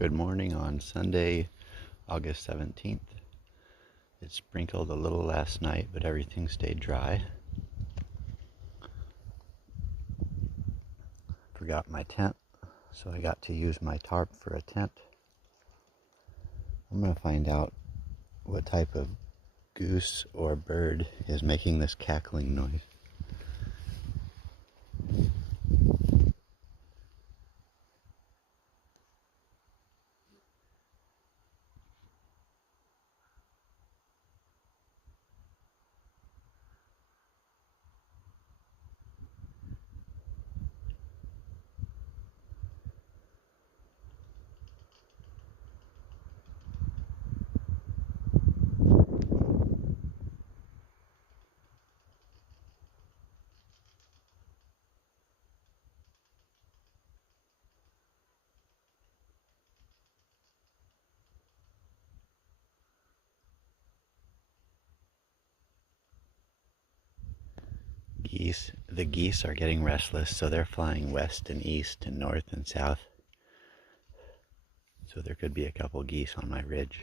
Good morning on Sunday, August 17th. It sprinkled a little last night, but everything stayed dry. Forgot my tent, so I got to use my tarp for a tent. I'm going to find out what type of goose or bird is making this cackling noise. The geese are getting restless, so they're flying west and east and north and south. So there could be a couple geese on my ridge.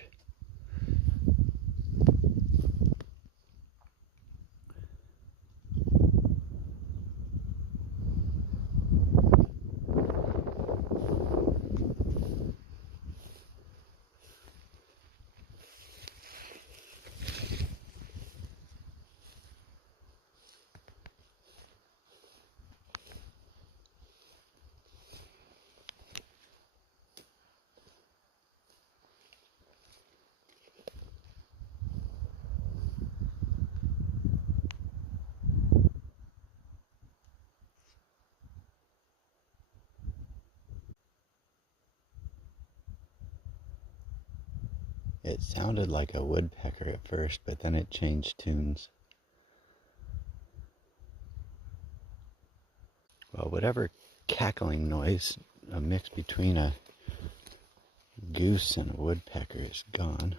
It sounded like a woodpecker at first, but then it changed tunes. Well, whatever cackling noise, a mix between a goose and a woodpecker, is gone.